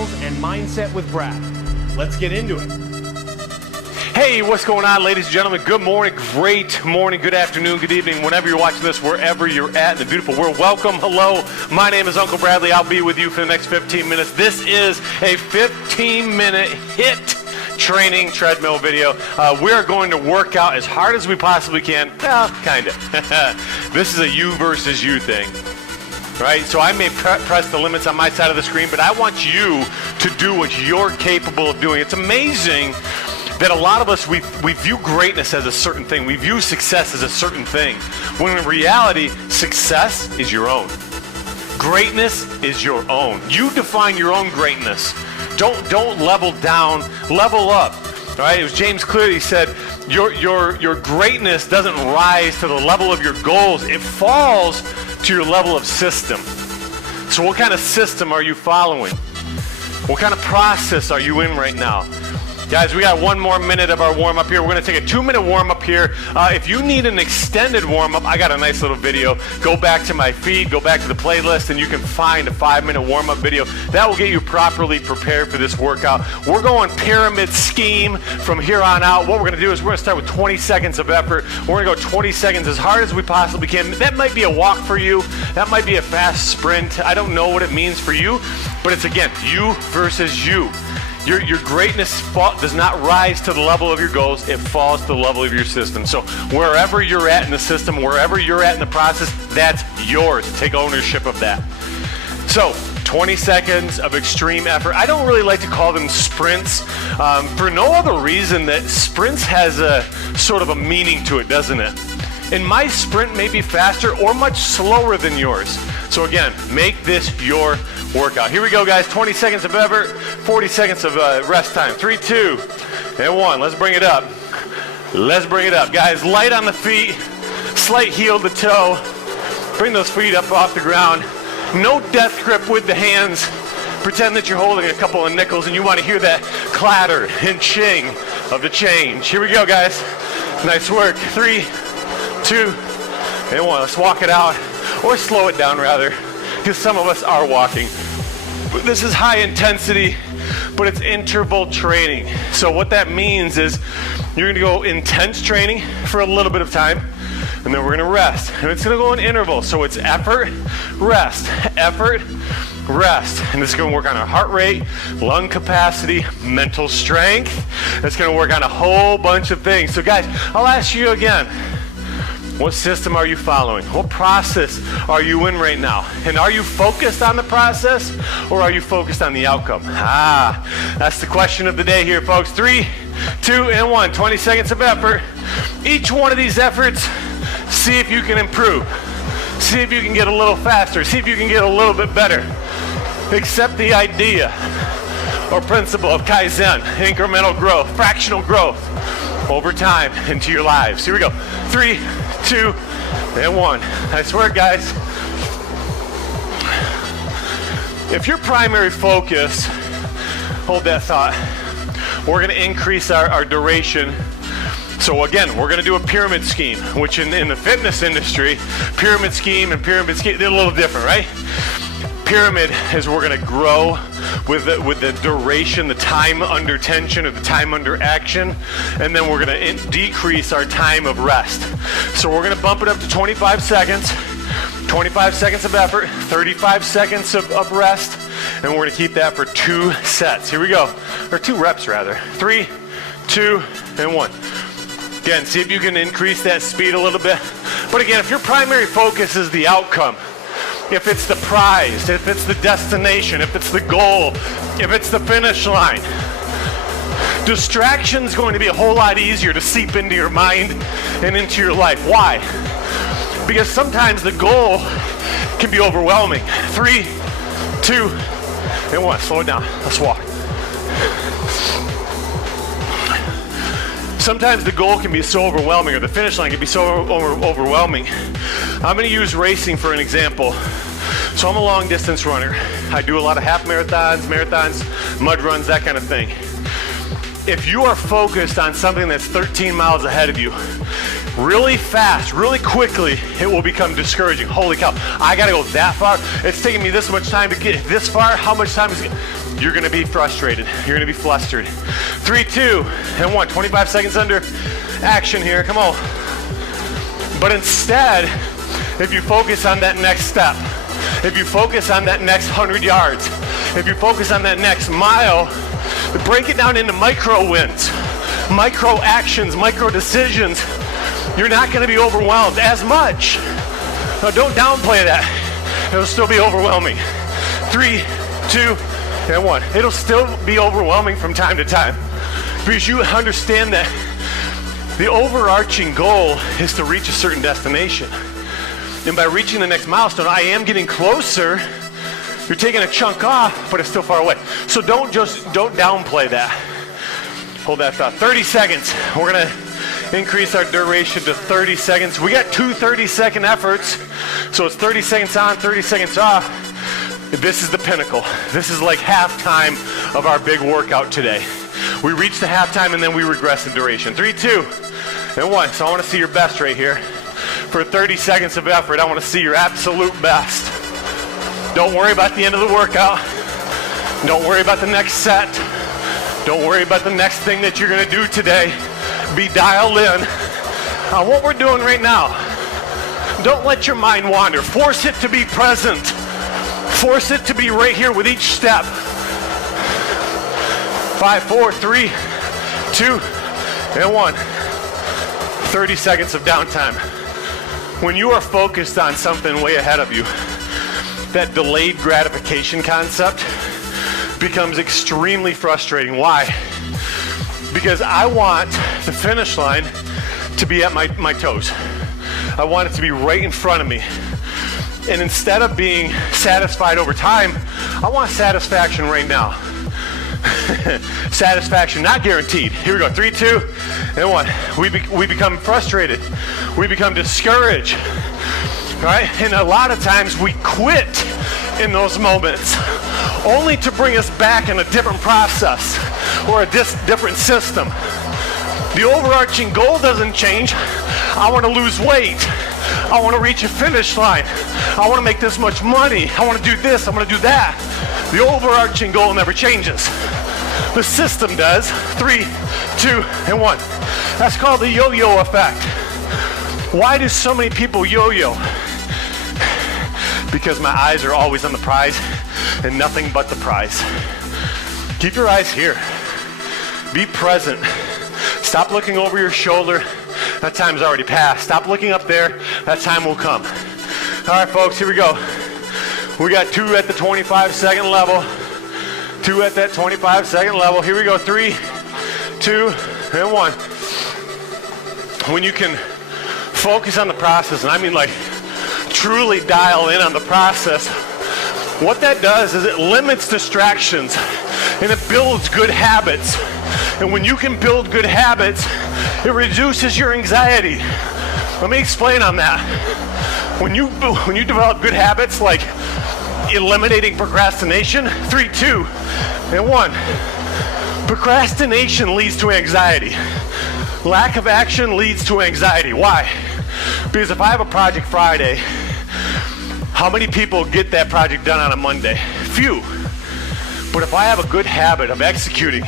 fundamentals and mindset with Brad. Let's get into it. Hey, what's going on, ladies and gentlemen? Good morning, great morning, good afternoon, good evening, whenever you're watching this, wherever you're at in the beautiful world. Welcome, hello, my name is Uncle Bradley. I'll be with you for the next 15 minutes. This is a 15-minute HIIT training treadmill video. We're going to work out as hard as we possibly can. Well, kind of. This is a you versus you thing, right? So I may press the limits on my side of the screen, but I want you to do what you're capable of doing. It's amazing that a lot of us, we view greatness as a certain thing. We view success as a certain thing. When in reality, success is your own. Greatness is your own. You define your own greatness. Don't level down, level up. All right? It was James Clear, he said, your greatness doesn't rise to the level of your goals. It falls to your level of system. So what kind of system are you following? What kind of process are you in right now? Guys, we got one more minute of our warm-up here. We're going to take a 2-minute warm-up here. If you need an extended warm-up, I got a nice little video. Go back to my feed, go back to the playlist, and you can find a 5-minute warm-up video. That will get you properly prepared for this workout. We're going pyramid scheme from here on out. What we're going to do is we're going to start with 20 seconds of effort. We're going to go 20 seconds as hard as we possibly can. That might be a walk for you. That might be a fast sprint. I don't know what it means for you, but it's, again, you versus you. Your greatness does not rise to the level of your goals, it falls to the level of your system. So wherever you're at in the system, wherever you're at in the process, that's yours. Take ownership of that. So 20 seconds of extreme effort. I don't really like to call them sprints for no other reason that sprints has a sort of a meaning to it, doesn't it? And my sprint may be faster or much slower than yours. So again, make this your workout. Here we go, guys. 20 seconds of effort, 40 seconds of rest time. 3, 2, and 1. Let's bring it up. Let's bring it up. Guys, light on the feet, slight heel to toe. Bring those feet up off the ground. No death grip with the hands. Pretend that you're holding a couple of nickels and you want to hear that clatter and ching of the change. Here we go, guys. Nice work. 3, 2, and 1. Let's walk it out, or slow it down rather, because some of us are walking. But this is high intensity, but it's interval training. So what that means is you're going to go intense training for a little bit of time, and then we're going to rest. And it's going to go in intervals. So it's effort, rest, and this is going to work on our heart rate, lung capacity, mental strength. It's going to work on a whole bunch of things. So guys, I'll ask you again, what system are you following? What process are you in right now? And are you focused on the process, or are you focused on the outcome? That's the question of the day here, folks. 3, 2, and 1. 20 seconds of effort. Each one of these efforts, see if you can improve. See if you can get a little faster. See if you can get a little bit better. Accept the idea or principle of Kaizen, incremental growth, fractional growth over time into your lives. Here we go. 3, 2, and 1. Nice work, guys. If your primary focus, hold that thought, we're going to increase our duration. So again, we're going to do a pyramid scheme, which in the fitness industry, pyramid scheme, they're a little different, right? Pyramid is we're going to grow with the duration, the time under tension or the time under action, and then we're going to decrease our time of rest. So we're going to bump it up to 25 seconds, 25 seconds of effort, 35 seconds of rest, and we're going to keep that for 2 sets. Here we go, or 2 reps rather. 3, 2, and 1. Again, see if you can increase that speed a little bit. But again, if your primary focus is the outcome, if it's the prize, if it's the destination, if it's the goal, if it's the finish line, distraction's going to be a whole lot easier to seep into your mind and into your life. Why? Because sometimes the goal can be overwhelming. 3, 2, and 1. Slow it down. Let's walk. Sometimes the goal can be so overwhelming, or the finish line can be so overwhelming. I'm going to use racing for an example. So I'm a long distance runner. I do a lot of half marathons, mud runs, that kind of thing. If you are focused on something that's 13 miles ahead of you, really fast, really quickly, it will become discouraging. Holy cow, I gotta go that far? It's taking me this much time to get this far? How much time is it? you're gonna be frustrated. You're gonna be flustered. 3, 2, and 1. 25 seconds under action here, come on. But instead, if you focus on that next step, if you focus on that next 100 yards, if you focus on that next mile, break it down into micro wins, micro actions, micro decisions, you're not gonna be overwhelmed as much. Now don't downplay that. It'll still be overwhelming. 3, 2, and 1. It'll still be overwhelming from time to time because you understand that the overarching goal is to reach a certain destination. And by reaching the next milestone, I am getting closer. You're taking a chunk off, but it's still far away. So don't downplay that. Hold that thought. 30 seconds. We're gonna increase our duration to 30 seconds. We got two 30-second efforts. So it's 30 seconds on, 30 seconds off. This is the pinnacle. This is like halftime of our big workout today. We reach the halftime and then we regress in duration. 3, 2, and 1. So I want to see your best right here. For 30 seconds of effort, I want to see your absolute best. Don't worry about the end of the workout. Don't worry about the next set. Don't worry about the next thing that you're going to do today. Be dialed in on what we're doing right now. Don't let your mind wander. Force it to be present. Force it to be right here with each step. 5, 4, 3, 2, and 1. 30 seconds of downtime. When you are focused on something way ahead of you, that delayed gratification concept becomes extremely frustrating. Why? Because I want the finish line to be at my toes. I want it to be right in front of me. And instead of being satisfied over time, I want satisfaction right now. Satisfaction not guaranteed. Here we go. 3, 2, and 1. We become frustrated. We become discouraged. All right? And a lot of times we quit in those moments, only to bring us back in a different process or a different system. The overarching goal doesn't change. I want to lose weight. I want to reach a finish line. I want to make this much money. I want to do this. I want to do that. The overarching goal never changes. The system does. 3, 2, and 1. That's called the yo-yo effect. Why do so many people yo-yo? Because my eyes are always on the prize and nothing but the prize. Keep your eyes here. Be present. Stop looking over your shoulder. That time's already passed. Stop looking up there. That time will come. All right, folks, here we go. We got 2 at the 25-second level. 2 at that 25-second level. Here we go. 3, 2, and 1. When you can focus on the process, and I mean like truly dial in on the process, what that does is it limits distractions and it builds good habits. And when you can build good habits, it reduces your anxiety. Let me explain on that. When you develop good habits like eliminating procrastination, 3, 2, and 1. Procrastination leads to anxiety. Lack of action leads to anxiety. Why? Because if I have a project Friday, how many people get that project done on a Monday? Few. But if I have a good habit of executing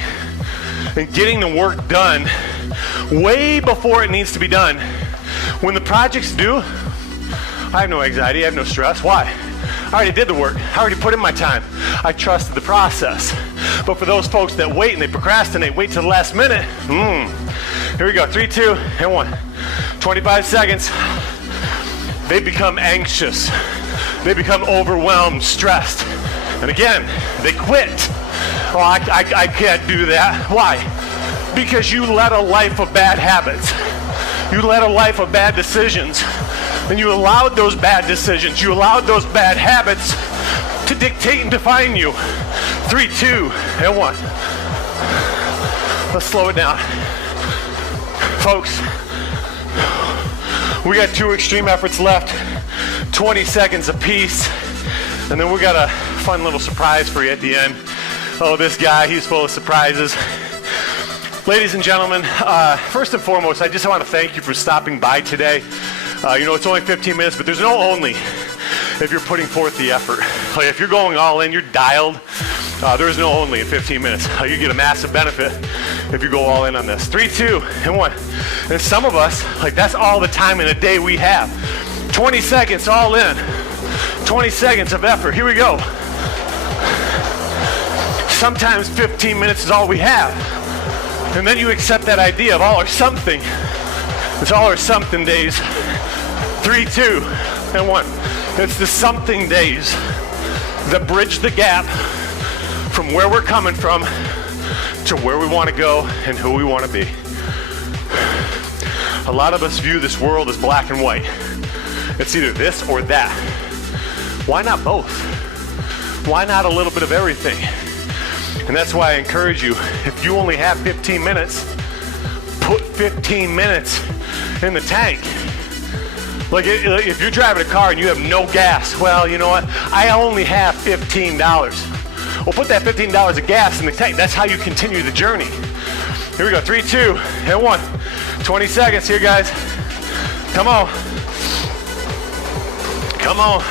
and getting the work done way before it needs to be done, when the project's due, I have no anxiety, I have no stress. Why? I already did the work. I already put in my time. I trusted the process. But for those folks that wait and they procrastinate, wait till the last minute, here we go, 3, 2, and 1. 25 seconds. They become anxious. They become overwhelmed, stressed. And again, they quit. Oh, I can't do that. Why? Because you led a life of bad habits. You led a life of bad decisions. And you allowed those bad decisions, you allowed those bad habits to dictate and define you. 3, 2, and 1. Let's slow it down. Folks, we got 2 extreme efforts left, 20 seconds apiece, and then we got a fun little surprise for you at the end. Oh, this guy, he's full of surprises. Ladies and gentlemen, first and foremost, I just want to thank you for stopping by today. It's only 15 minutes, but there's no only if you're putting forth the effort. Like if you're going all in, you're dialed, There is no only in 15 minutes. You get a massive benefit if you go all in on this. 3, 2, and 1. And some of us, like that's all the time in a day we have. 20 seconds all in. 20 seconds of effort. Here we go. Sometimes 15 minutes is all we have. And then you accept that idea of all or something. It's all or something days. 3, 2, and 1. It's the something days that bridge the gap from where we're coming from to where we want to go and who we want to be. A lot of us view this world as black and white. It's either this or that. Why not both? Why not a little bit of everything? And that's why I encourage you, if you only have 15 minutes, put 15 minutes in the tank. Like if you're driving a car and you have no gas, well, you know what? I only have $15. Well, put that $15 of gas in the tank. That's how you continue the journey. Here we go, 3, 2, and 1. 20 seconds here, guys. Come on. Come on.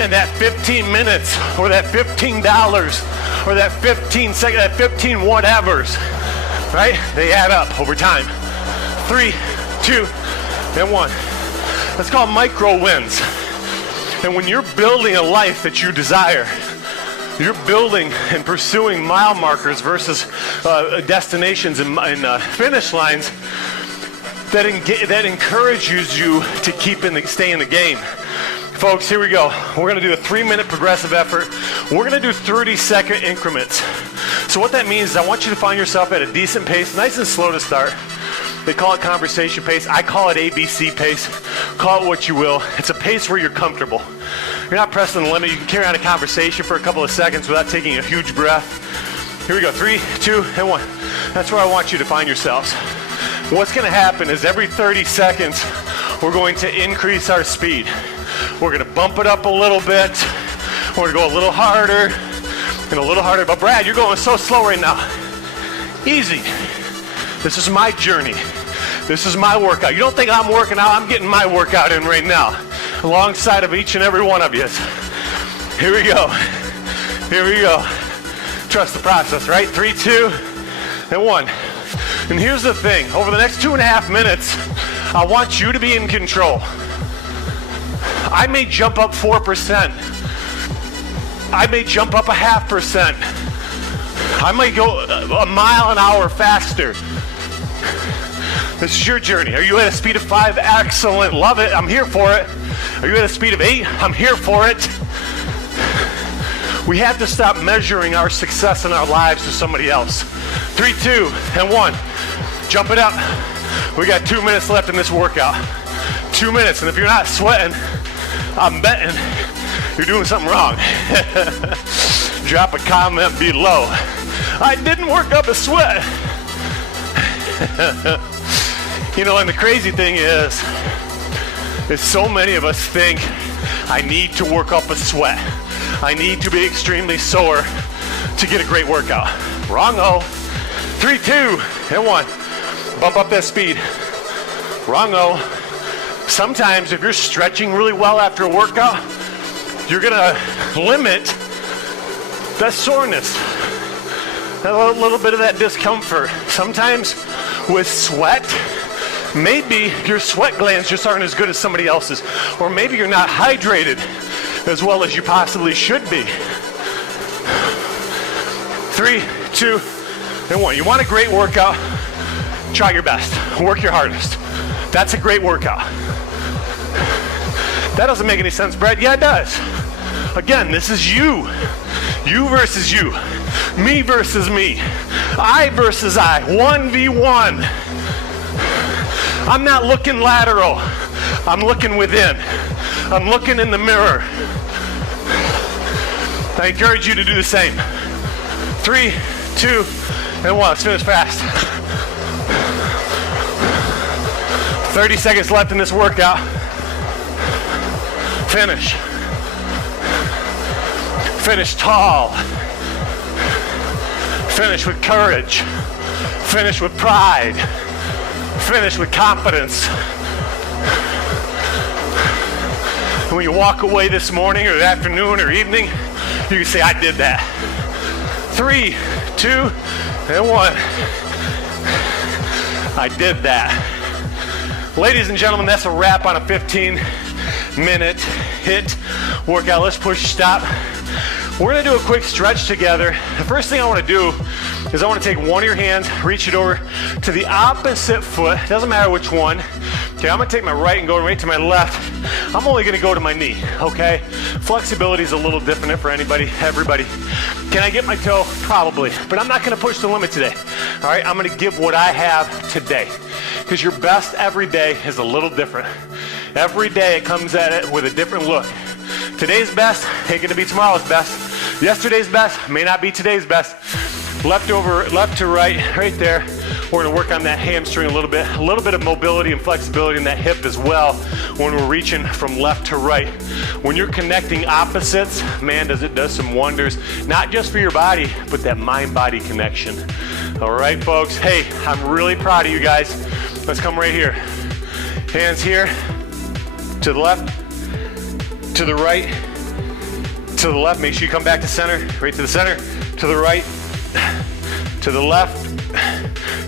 And that 15 minutes, or that $15, or that 15 seconds, that 15 whatevers, right? They add up over time. 3, 2, and 1. That's called micro wins. And when you're building a life that you desire, you're building and pursuing mile markers versus destinations and finish lines that encourages you to stay in the game. Folks, here we go. We're going to do a 3-minute progressive effort. We're going to do 30-second increments. So what that means is I want you to find yourself at a decent pace, nice and slow to start. They call it conversation pace. I call it ABC pace. Call it what you will. It's a pace where you're comfortable. You're not pressing the limit. You can carry on a conversation for a couple of seconds without taking a huge breath. Here we go. 3, 2, and 1. That's where I want you to find yourselves. What's going to happen is every 30 seconds, we're going to increase our speed. We're going to bump it up a little bit. We're going to go a little harder and a little harder. But Brad, you're going so slow right now. Easy. This is my journey. This is my workout. You don't think I'm working out? I'm getting my workout in right now, alongside of each and every one of you. Here we go. Here we go. Trust the process, right? 3, 2, and 1. And here's the thing. Over the next 2.5 minutes, I want you to be in control. I may jump up 4%. I may jump up 0.5%. I might go a mile an hour faster. This is your journey. Are you at a speed of 5? Excellent. Love it. I'm here for it. Are you at a speed of 8? I'm here for it. We have to stop measuring our success in our lives to somebody else. 3, 2, and 1. Jump it up. We got 2 minutes left in this workout. 2 minutes. And if you're not sweating, I'm betting you're doing something wrong. Drop a comment below. I didn't work up a sweat. You know, and the crazy thing is so many of us think, I need to work up a sweat. I need to be extremely sore to get a great workout. Wrong-o. 3, 2, and 1. Bump up that speed. Wrong-o. Sometimes if you're stretching really well after a workout, you're gonna limit that soreness, a little bit of that discomfort. Sometimes with sweat, maybe your sweat glands just aren't as good as somebody else's, or maybe you're not hydrated as well as you possibly should be. 3, 2, and 1. You want a great workout? Try your best. Work your hardest. That's a great workout. That doesn't make any sense, Brad. Yeah, it does. Again, this is you. You versus you. Me versus me. I versus I. 1v1. I'm not looking lateral. I'm looking within. I'm looking in the mirror. I encourage you to do the same. 3, 2, and 1. Let's finish fast. 30 seconds left in this workout. Finish. Finish tall. Finish with courage. Finish with pride. Finish with confidence. when you walk away this morning or afternoon or evening, you can say, I did that. 3, 2, and 1. I did that. Ladies and gentlemen, that's a wrap on a 15-minute HIIT workout. Let's push stop. We're gonna do a quick stretch together. The first thing I wanna do is I wanna take one of your hands, reach it over to the opposite foot. Doesn't matter which one. Okay, I'm gonna take my right and go right to my left. I'm only gonna go to my knee, okay? Flexibility is a little different for everybody. Can I get my toe? Probably, but I'm not gonna push the limit today. All right, I'm gonna give what I have today. Because your best every day is a little different. Every day it comes at it with a different look. Today's best ain't gonna be tomorrow's best. Yesterday's best may not be today's best. Left to right, right there. We're gonna work on that hamstring a little bit of mobility and flexibility in that hip as well when we're reaching from left to right. When you're connecting opposites, man, does it do some wonders, not just for your body, but that mind-body connection. All right, folks, hey, I'm really proud of you guys. Let's come right here. Hands here, to the left, to the right, to the left. Make sure you come back to center, right to the center, to the right, to the left,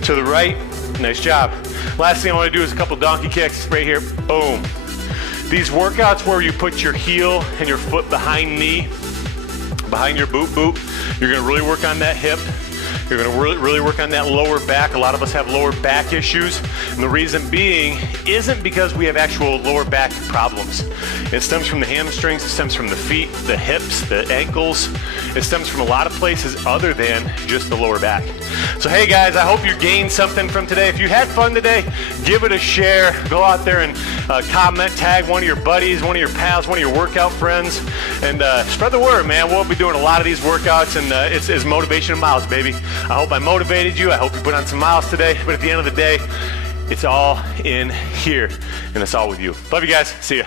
to the right. Nice job. Last thing I want to do is a couple donkey kicks right here. Boom. These workouts where you put your heel and your foot behind knee, behind your boot, you're going to really work on that hip. You're going to really work on that lower back. A lot of us have lower back issues, and the reason being isn't because we have actual lower back problems. It stems from the hamstrings, it stems from the feet, the hips, the ankles. It stems from a lot of places other than just the lower back. So hey guys, I hope you gained something from today. If you had fun today, give it a share. Go out there and comment, tag one of your buddies, one of your pals, one of your workout friends, and spread the word, man. We'll be doing a lot of these workouts, and it's motivation and miles, baby. I hope I motivated you. I hope you put on some miles today. But at the end of the day, it's all in here, and it's all with you. Love you guys. See ya.